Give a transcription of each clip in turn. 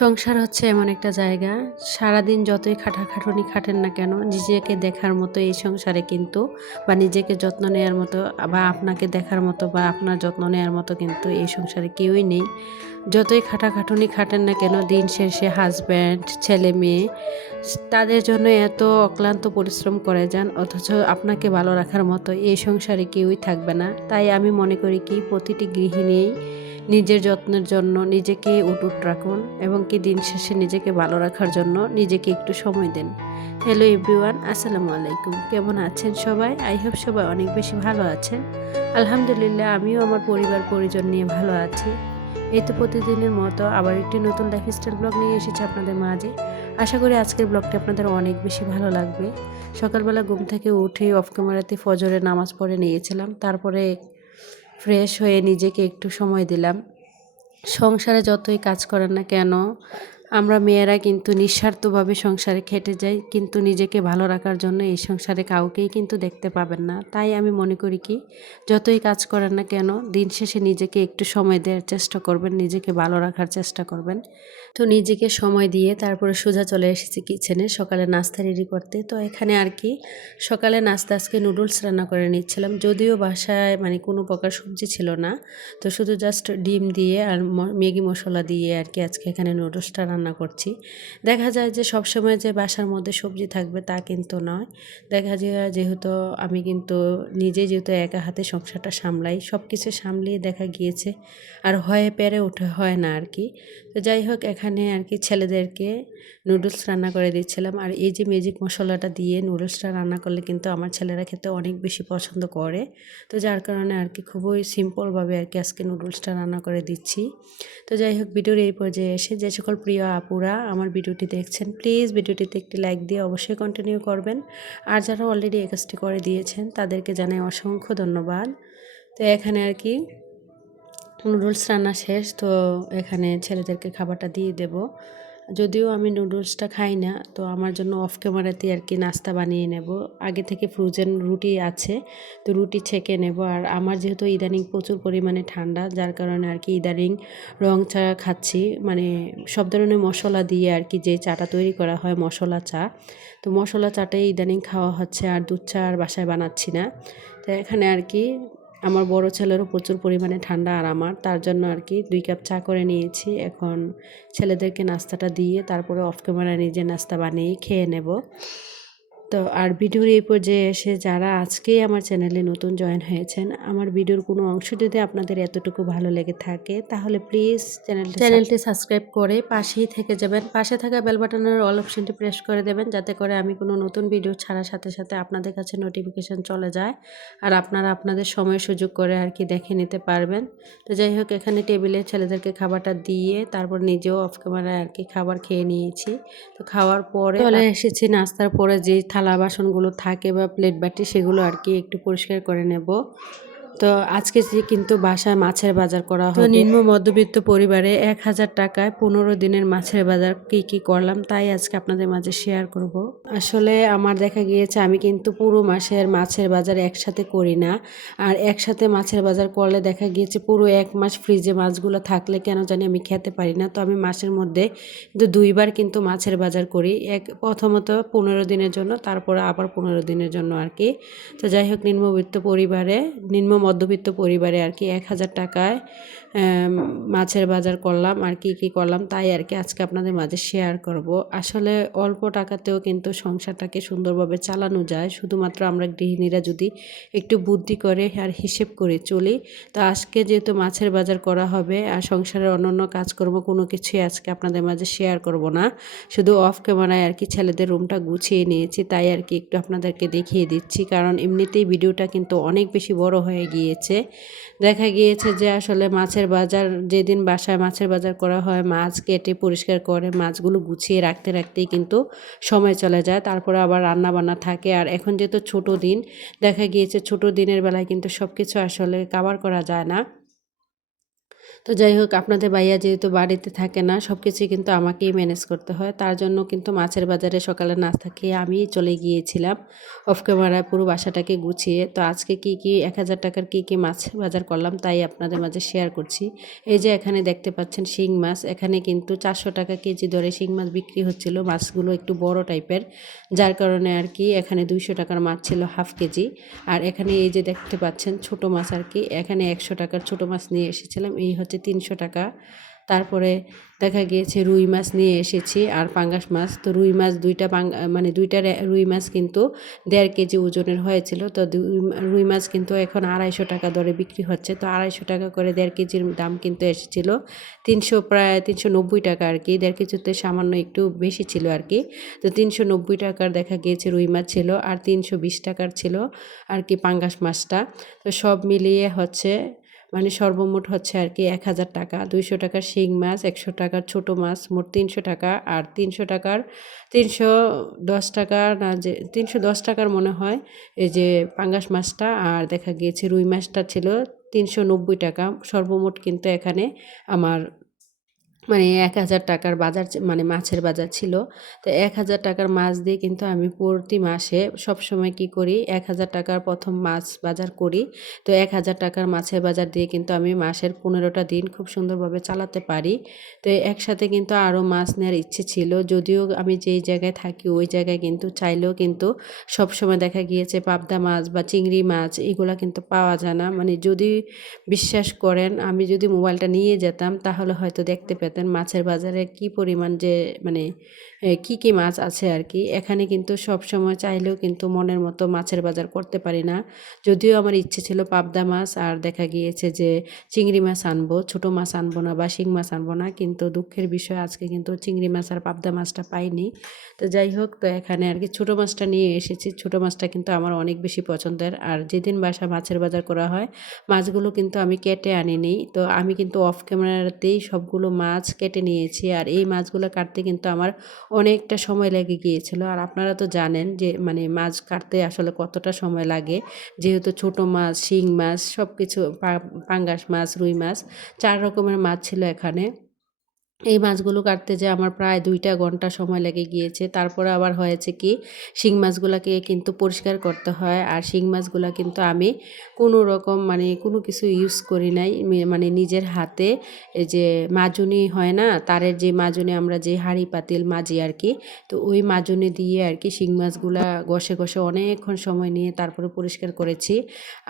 সংসার হচ্ছে এমন একটা জায়গা, সারাদিন যতই খাটাখাটুনি খাটেন না কেন, নিজেকে দেখার মতো এই সংসারে কিন্তু, বা নিজেকে যত্ন নেওয়ার মতো, বা আপনাকে দেখার মতো, বা আপনার যত্ন নেওয়ার মতো কিন্তু এই সংসারে কেউই নেই। যতই খাটাখাটুনি খাটেন না কেন, দিন শেষে হাজব্যান্ড, ছেলে মেয়ে তাদের জন্য এত অক্লান্ত পরিশ্রম করে যান, অথচ আপনাকে ভালো রাখার মতো এই সংসারে কেউই থাকবে না। তাই আমি মনে করি কি, প্রতিটি গৃহিণী নিজের যত্নের জন্য নিজেকে অটুট রাখুন, এবং কি দিন শেষে নিজেকে ভালো রাখার জন্য নিজেকে একটু সময় দেন। হ্যালো এভরিওয়ান, আসসালামু আলাইকুম। কেমন আছেন সবাই? আই হোপ সবাই অনেক বেশি ভালো আছেন। আলহামদুলিল্লাহ, আমিও আমার পরিবার পরিজন নিয়ে ভালো আছি। এই তো প্রতিদিনের মতো আবার একটি নতুন লাইফস্টাইল ব্লগ নিয়ে এসেছি আপনাদের মাঝে। আশা করি আজকের ব্লগটা আপনাদের অনেক বেশি ভালো লাগবে। সকালবেলা ঘুম থেকে উঠে অফ ক্যামেরাতে ফজরের নামাজ পড়ে নিয়েছিলাম, তারপরে ফ্রেশ হয়ে নিজেকে একটু সময় দিলাম। সংসারে যতই কাজ করেন না কেন, আমরা মেয়েরা কিন্তু নিঃস্বার্থভাবে সংসারে খেটে যাই, কিন্তু নিজেকে ভালো রাখার জন্য এই সংসারে কাউকেই কিন্তু দেখতে পাবেন না। তাই আমি মনে করি কি, যতই কাজ করেন না কেন, দিন শেষে নিজেকে একটু সময় দেওয়ার চেষ্টা করবেন, নিজেকে ভালো রাখার চেষ্টা করবেন। তো নিজেকে সময় দিয়ে তারপরে সোজা চলে এসেছি কিচেনে সকালে নাস্তা রেডি করতে। তো এখানে আর কি সকালে নাস্তা আজকে নুডলস রান্না করে নিচ্ছিলাম, যদিও বাসায় মানে কোনো প্রকার সবজি ছিল না, তো শুধু জাস্ট ডিম দিয়ে আর ম্যাগি মশলা দিয়ে আর কি আজকে এখানে নুডলসটা রান্না করছি। দেখা যায় যে সবসময় যে বাসার মধ্যে সবজি থাকবে তা কিন্তু নয়। দেখা যায় যেহেতু আমি কিন্তু নিজে যেহেতু একা হাতে সংসারটা সামলাই, সব কিছু সামলিয়ে দেখা গিয়েছে আর হয়ে পেরে ওঠে হয় না আর কি। তো যাই হোক, এখানে আর কি ছেলেদেরকে নুডলস রান্না করে দিচ্ছিলাম। আর এই যে ম্যাজিক মশলাটা দিয়ে নুডলসটা রান্না করলে কিন্তু আমার ছেলেরা খেতে অনেক বেশি পছন্দ করে। তো যার কারণে আর কি খুবই সিম্পলভাবে আর কি আজকে নুডলসটা রান্না করে দিচ্ছি। তো যাই হোক, ভিডিওর এই পর্যায়ে এসে যে সকল প্রিয় আপুরা আমার ভিডিওটি দেখছেন, প্লিজ ভিডিওটিতে একটি লাইক দিয়ে অবশ্যই কন্টিনিউ করবেন। আর যারা অলরেডি এই কাজটি করে দিয়েছেন তাদেরকে জানাই অসংখ্য ধন্যবাদ। তো এখানে আর কি নুডলস রান্না শেষ, তো এখানে ছেলেদেরকে খাবারটা দিয়ে দেব। যদিও আমি নুডলসটা খাই না, তো আমার জন্য অফ ক্যামেরাতেই আর কি নাস্তা বানিয়ে নেব। আগে থেকে ফ্রোজেন রুটি আছে, তো রুটি ছেঁকে নেব। আর আমার যেহেতু ইদানিং প্রচুর পরিমাণে ঠান্ডা, যার কারণে আর কি ইদানিং রং চা খাচ্ছি, মানে সব ধরনের মশলা দিয়ে আর কি যে চাটা তৈরি করা হয় মশলা চা, তো মশলা চাটাই ইদানিং খাওয়া হচ্ছে, আর দুধ চা আর বাসায় বানাচ্ছি না। তো এখানে আর কি আমার বড় ছেলেরও প্রচুর পরিমাণে ঠান্ডা, আর আমার তার জন্য আর কি 2 কাপ চা করে নিয়েছি। এখন ছেলেদেরকে নাস্তাটা দিয়ে তারপরে অফ ক্যামেরা নিজে নাস্তা বানিয়ে খেয়ে নেব। তো আর ভিডিওর এই পর্যায়ে এসে যারা আজকেই আমার চ্যানেলে নতুন জয়েন হয়েছেন, আমার ভিডিওর কোনো অংশ যদি আপনাদের এতটুকু ভালো লেগে থাকে তাহলে প্লিজ চ্যানেলটি সাবস্ক্রাইব করে পাশেই থেকে যাবেন। পাশে থাকা বেল বাটনের অল অপশনটি প্রেস করে দেবেন, যাতে করে আমি কোনো নতুন ভিডিও ছাড়ার সাথে সাথে আপনাদের কাছে নোটিফিকেশন চলে যায়, আর আপনারা আপনাদের সময় সুযোগ করে আর কি দেখে নিতে পারবেন। তো যাই হোক, এখানে টেবিলে ছেলেদেরকে খাবারটা দিয়ে তারপর নিজেও অফ ক্যামেরায় আর কি খাবার খেয়ে নিয়েছি। তো খাওয়ার পরে চলে এসেছি নাস্তার পরে যে থালা বাসনগুলো থাকে বা প্লেট বাটি, সেগুলো আর কি একটু পরিষ্কার করে নেব। তো আজকে যে কিন্তু বাসায় মাছের বাজার করা হবে। তো নিম্ন মধ্যবিত্ত পরিবারে 1000 টাকায় 15 দিনের মাছের বাজার কি কি করলাম তাই আজকে আপনাদের মাঝে শেয়ার করব। আসলে আমার দেখা গিয়েছে আমি কিন্তু পুরো মাসের মাছের বাজার একসাথে করি না, আর একসাথে মাছের বাজার করলে দেখা গিয়েছে পুরো 1 মাস ফ্রিজে মাছগুলো থাকলে কেন জানি আমি খেতে পারি না। তো আমি মাসের মধ্যে কিন্তু 2বার কিন্তু মাছের বাজার করি, প্রথমত 15 দিনের জন্য, তারপরে আবার 15 দিনের জন্য আর কি। তো যাই হোক, নিম্ন মধ্যবিত্ত পরিবারে আর কি 1000 টাকায় মাছের বাজার করলাম। আর কি কি করলাম তাই আর কি আজকে আপনাদের মাঝে শেয়ার করব। আসলে অল্প টাকাতেও কিন্তু সংসারটাকে সুন্দরভাবে চালানো যায়, শুধুমাত্র আমরা গৃহিণীরা যদি একটু বুদ্ধি করে আর হিসেব করে চলি। তো আজকে যেহেতু মাছের বাজার করা হবে, আর সংসারের অন্যান্য কাজকর্ম কোনো কিছুই আজকে আপনাদের মাঝে শেয়ার করব না, শুধু অফ ক্যামেরায় আর কি ছেলেদের রুমটা গুছিয়ে নিয়েছি, তাই আর কি একটু আপনাদেরকে দেখিয়ে দিচ্ছি। কারণ এমনিতেই ভিডিওটা কিন্তু অনেক বেশি বড় হয়ে গিয়েছে। দেখা গিয়েছে যে আসলে মাছের বাজার যেদিন বাসায় মাছের বাজার করা হয়, মাছ কেটে পরিষ্কার করে মাছগুলো গুছিয়ে রাখতে রাখতেই কিন্তু সময় চলে যায়। তারপরে আবার রান্না বান্না থাকে। আর এখন যেহেতু ছোট দিন, দেখা গিয়েছে ছোট দিনের বেলায় কিন্তু সব কিছু আসলে কাভার করা যায় না। তো যাই হোক, আপনাদের ভাইয়া যেহেতু বাড়িতে থাকে না, সব কিছুই কিন্তু আমাকেই ম্যানেজ করতে হয়। তার জন্য কিন্তু মাছের বাজারে সকালে নাস্তা খেয়ে আমিই চলে গিয়েছিলাম অফ ক্যামেরায় পুরো বাসাটাকে গুছিয়ে। তো আজকে কি ১,০০০ টাকার কি মাছ বাজার করলাম তাই আপনাদের মাঝে শেয়ার করছি। এই যে এখানে দেখতে পাচ্ছেন শিং মাছ, এখানে কিন্তু ৪০০ টাকা কেজি দরে শিং মাছ বিক্রি হচ্ছিল। মাছগুলো একটু বড় টাইপের, যার কারণে আর কি এখানে ২০০ টাকার মাছ ছিল হাফ কেজি। আর এখানে এই যে দেখতে পাচ্ছেন ছোট মাছ আর কি, এখানে ১০০ টাকার ছোট মাছ নিয়ে এসেছিলাম, এই হচ্ছে ৩০০ টাকা। তারপরে দেখা গিয়েছে রুই মাছ নিয়ে এসেছি আর পাঙ্গাস মাছ। তো রুই মাছ দুইটা রুই মাছ কিন্তু ১.৫ কেজি ওজনের হয়েছিল। তো রুই মাছ কিন্তু এখন ২৫০ টাকা দরে বিক্রি হচ্ছে। তো ২৫০ টাকা করে ১.৫ কেজির দাম কিন্তু এসেছিল প্রায় ৩৯০ টাকা আর কি। ১.৫ কেজিতে সামান্য একটু বেশি ছিল আর কি। তো ৩৯০ টাকার দেখা গিয়েছে রুই মাছ ছিল, আর ৩২০ টাকার ছিল আর কি পাঙ্গাস মাছটা। তো সব মিলিয়ে হচ্ছে সর্বমোট হচ্ছে আর কি ১,০০০ টাকা। ২০০ টাকার শিং মাছ, ১০০ টাকার ছোট মাছ, মোট ৩০০ টাকা। আর ৩১০ টাকা না, যে ৩১০ টাকার মনে হয় এই যে পাঙ্গাস মাছটা। আর দেখা গিয়েছে রুই মাছটা ছিল ৩৯০ টাকা। সর্বমোট কিন্তু এখানে আমার ১,০০০ টাকার বাজার মাছের বাজার ছিল। তো ১,০০০ টাকার মাছ দিয়ে কিন্তু আমি প্রতি মাসে সবসময় কী করি, ১,০০০ টাকার প্রথম মাছ বাজার করি। তো ১,০০০ টাকার মাছের বাজার দিয়ে কিন্তু আমি মাসের ১৫টা দিন খুব সুন্দরভাবে চালাতে পারি। তো একসাথে কিন্তু আরও মাছ নেওয়ার ইচ্ছে ছিল, যদিও আমি যেই জায়গায় থাকি ওই জায়গায় কিন্তু চাইলেও কিন্তু সবসময় দেখা গিয়েছে পাবদা মাছ বা চিংড়ি মাছ এগুলা কিন্তু পাওয়া যায় না। যদি বিশ্বাস করেন, আমি যদি মোবাইলটা নিয়ে যেতাম তাহলে হয়তো দেখতে পেতেন মাছের বাজারে কি পরিমাণ যে কি মাছ আছে আর কি। এখানে কিন্তু সব সময় চাইলেও কিন্তু মনের মতো মাছের বাজার করতে পারি না। যদিও আমার ইচ্ছে ছিল পাবদা মাছ আর দেখা গিয়েছে যে চিংড়ি মাছ আনবো, ছোট মাছ আনবো না বা শিং মাছ আনবো না, কিন্তু দুঃখের বিষয় আজকে কিন্তু চিংড়ি মাছ আর পাবদা মাছটা পাইনি। তো যাই হোক, তো এখানে আর কি ছোটো মাছটা নিয়ে এসেছি। ছোটো মাছটা কিন্তু আমার অনেক বেশি পছন্দের। আর যেদিন বাসা মাছের বাজার করা হয়, মাছগুলো কিন্তু আমি কেটে আনিনি। তো আমি কিন্তু অফ ক্যামেরাতেই সবগুলো মাছ কেটে নিয়েছি। আর এই মাছগুলো কাটতে কিন্তু আমার অনেকটা সময় লেগে গিয়েছিল। আর আপনারা তো জানেন যে মাছ কাটতে আসলে কতটা সময় লাগে, যেহেতু ছোট মাছ, শিং মাছ সব কিছু, পাঙ্গাস মাছ, রুই মাছ, ৪ রকমের মাছ ছিল এখানে। এই মাছগুলো কাটতে যেয়ে আমার প্রায় ২টা ঘন্টা সময় লেগে গিয়েছে। তারপরে আবার হয়েছে কি, শিং মাছগুলাকে কিন্তু পরিষ্কার করতে হয়। আর শিং মাছগুলা কিন্তু আমি কোনো রকম কোনো কিছু ইউজ করি নাই। নিজের হাতে এই যে মাজুনি হয় না, তারের যে মাজুনি আমরা যে হাঁড়ি পাতিল মাজি আর কি, তো ওই মাজুনি দিয়ে আর কি শিং মাছগুলা ঘষে ঘষে অনেকক্ষণ সময় নিয়ে তারপরে পরিষ্কার করেছি।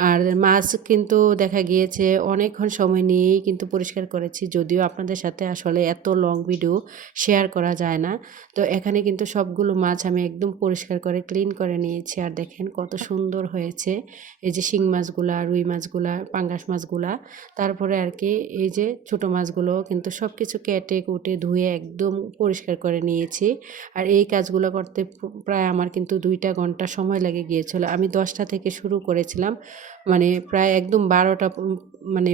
আর মাছ কিন্তু দেখা গিয়েছে অনেকক্ষণ সময় নিয়েই কিন্তু পরিষ্কার করেছি, যদিও আপনাদের সাথে আসলে এত লং ভিডিও শেয়ার করা যায় না। তো এখানে কিন্তু সবগুলো মাছ আমি একদম পরিষ্কার করে ক্লিন করে নিয়েছি। আর দেখেন কত সুন্দর হয়েছে এই যে শিং মাছগুলা, রুই মাছগুলা, পাঙ্গাস মাছগুলা। তারপরে আর কি এই যে ছোটো মাছগুলো কিন্তু সব কিছু কেটে কুটে ধুয়ে একদম পরিষ্কার করে নিয়েছি। আর এই কাজগুলো করতে প্রায় আমার কিন্তু 2টা ঘন্টা সময় লেগে গিয়েছিল। আমি 10টা থেকে শুরু করেছিলাম, প্রায় একদম 12টা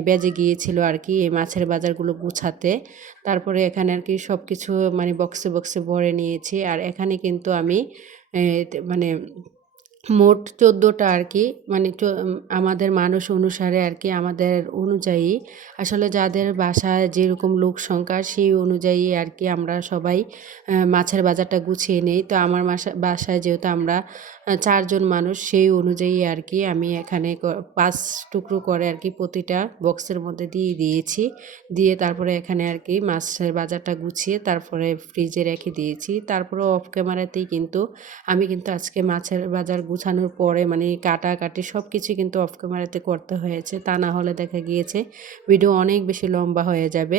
বেজে গিয়েছিল আর কি এই মাছের বাজারগুলো গুছাতে। তারপরে এখানে আর কি সব কিছু বক্সে বক্সে ভরে নিয়েছি। আর এখানে কিন্তু আমি মানে মোট 14টা আর কি, আমাদের মানুষ অনুসারে আর কি, আমাদের অনুযায়ী আসলে যাদের বাসায় যেরকম লোক সংখ্যা সেই অনুযায়ী আর কি আমরা সবাই মাছের বাজারটা গুছিয়ে নেই। তো আমার বাসায় যেহেতু আমরা 4 জন মানুষ, সেই অনুযায়ী আর কি আমি এখানে 5 টুকরো করে আর কি প্রতিটা বক্সের মধ্যে দিয়ে দিয়েছি। দিয়ে তারপরে এখানে আর কি মাছের বাজারটা গুছিয়ে তারপরে ফ্রিজে রেখে দিয়েছি। তারপরে অফ ক্যামেরাতেই কিন্তু আমি কিন্তু আজকে মাছের বাজার গুছানোর পরে কাটাকাটি সব কিছুই কিন্তু অফ ক্যামেরাতে করতে হয়েছে, তা না হলে দেখা গিয়েছে ভিডিও অনেক বেশি লম্বা হয়ে যাবে।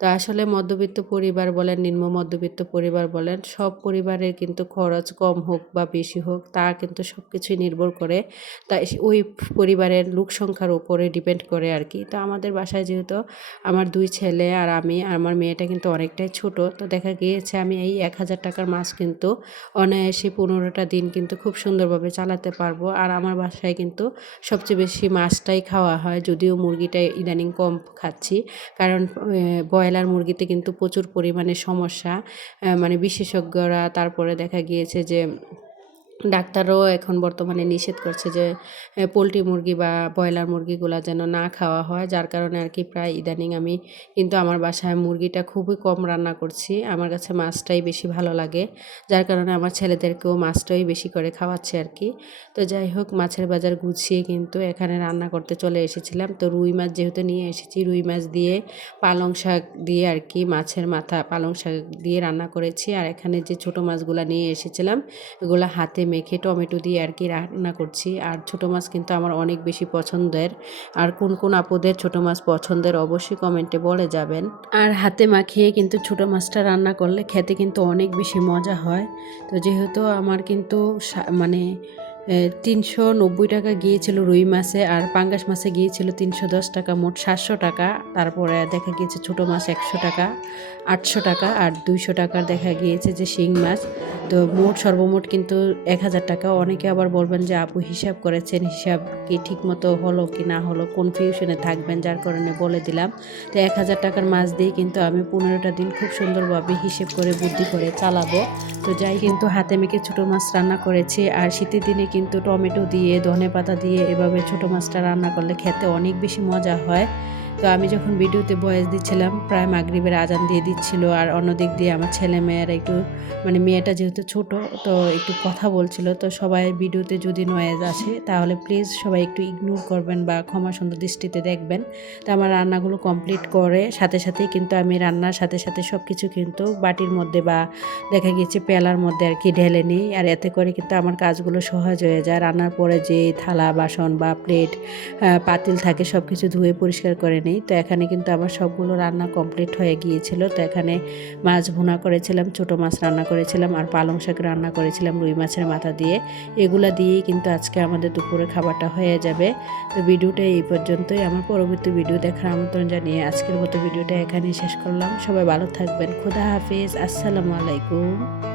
তো আসলে মধ্যবিত্ত পরিবার বলেন, নিম্ন মধ্যবিত্ত পরিবার বলেন, সব পরিবারের কিন্তু খরচ কম হোক বা বেশি হোক তা কিন্তু সব কিছুই নির্ভর করে তা ওই পরিবারের লোক সংখ্যার উপরে ডিপেন্ড করে আর কি। তো আমাদের বাসায় যেহেতু আমার 2 ছেলে আর আমি, আর আমার মেয়েটা কিন্তু অনেকটাই ছোট, তো দেখা গিয়েছে আমি এই 1000 টাকার মাছ কিন্তু অনায়াসে 15টা দিন কিন্তু খুব সুন্দরভাবে চালাতে পারবো। আর আমার বাসায় কিন্তু সবচেয়ে বেশি মাছটাই খাওয়া হয়, যদিও মুরগিটা ইদানিং কম খাচ্ছি, কারণ ব্রয়লার মুরগিতে কিন্তু প্রচুর পরিমাণে সমস্যা। মানে বিশেষজ্ঞরা, তারপরে দেখা গিয়েছে যে ডাক্তারও এখন বর্তমানে নিষেধ করছে যে পোলট্রি মুরগি বা ব্রয়লার মুরগিগুলা যেন না খাওয়া হয়, যার কারণে আর কি প্রায় ইদানিং আমি কিন্তু আমার বাসায় মুরগিটা খুবই কম রান্না করছি। আমার কাছে মাছটাই বেশি ভালো লাগে, যার কারণে আমার ছেলেদেরকেও মাছটাই বেশি করে খাওয়াচ্ছে আর কি। তো যাই হোক, মাছের বাজার গুছিয়ে কিন্তু এখানে রান্না করতে চলে এসেছিলাম। তো রুই মাছ যেহেতু নিয়ে এসেছি, রুই মাছ দিয়ে পালং শাক দিয়ে আর কি, মাছের মাথা পালং শাক দিয়ে রান্না করেছি। আর এখানে যে ছোটো মাছগুলো নিয়ে এসেছিলাম এগুলো হাতে মেখে টমেটো দিয়ে আর কি রান্না করছি। আর ছোটো মাছ কিন্তু আমার অনেক বেশি পছন্দের। আর কোন কোন আপুদের ছোটো মাছ পছন্দের অবশ্যই কমেন্টে বলে যাবেন। আর হাতে মাখিয়ে কিন্তু ছোটো মাছটা রান্না করলে খেতে কিন্তু অনেক বেশি মজা হয়। তো যেহেতু আমার কিন্তু মানে 390 টাকা গিয়েছিল রুই মাছে, আর পাঙ্গাস মাছে গিয়েছিল 310 টাকা, মোট 700 টাকা। তারপরে দেখা গিয়েছে ছোটো মাছ 100 টাকা, 800 টাকা, আর 200 টাকার দেখা গিয়েছে যে শিং মাছ। তো মোট সর্বমোট কিন্তু 1000 টাকা। অনেকে আবার বলবেন যে আপু হিসাব করেছেন, হিসাব কি ঠিক মতো হলো কি না হলো, কনফিউশনে থাকবেন, যার কারণে বলে দিলাম। তো 1000 টাকার মাছ দিয়ে কিন্তু আমি 15টা দিন খুব সুন্দরভাবে হিসেব করে বুদ্ধি করে চালাবো। তো যাই কিন্তু হাতে মেখে ছোটো মাছ রান্না করেছি। আর শীতের দিনে কিন্তু টমেটো দিয়ে, ধনেপাতা দিয়ে এভাবে ছোটো মাছটা রান্না করলে খেতে অনেক বেশি মজা হয়। তো আমি যখন ভিডিওতে ভয়েস দিচ্ছিলাম প্রায় মাগরিবের আজান দিয়ে দিচ্ছিল, আর অন্যদিক দিয়ে আমার ছেলে মেয়েরা একটু মানে মেয়েটা যেহেতু ছোট তো একটু কথা বলছিল। তো সবাই ভিডিওতে যদি নয়েজ আসে তাহলে প্লিজ সবাই একটু ইগনোর করবেন বা ক্ষমা সুন্দর দৃষ্টিতে দেখবেন। তো আমার রান্নাগুলো কমপ্লিট করে সাথে সাথেই কিন্তু আমি রান্নার সাথে সাথে সব কিছু কিন্তু বাটির মধ্যে বা দেখা গিয়েছে পেলার মধ্যে আর কি ঢেলে নিই। আর এতে করে কিন্তু আমার কাজগুলো সহজ হয়ে যায়। রান্নার পরে যে থালা বাসন বা প্লেট পাতিল থাকে সব কিছু ধুয়ে পরিষ্কার করে নিই। তো এখানে কিন্তু আমার সবগুলো রান্না কমপ্লিট হয়ে গিয়েছিল। তো এখানে মাছ ভুনা করেছিলাম, ছোটো মাছ রান্না করেছিলাম, আর পালং শাক রান্না করেছিলাম রুই মাছের মাথা দিয়ে। এগুলা দিয়েই কিন্তু আজকে আমাদের দুপুরে খাবারটা হয়ে যাবে। তো ভিডিওটা এই পর্যন্তই। আমার পরবর্তী ভিডিও দেখার আমন্ত্রণ জানিয়ে আজকের মতো ভিডিওটা এখানেই শেষ করলাম। সবাই ভালো থাকবেন। খুদা হাফেজ। আসসালামু আলাইকুম।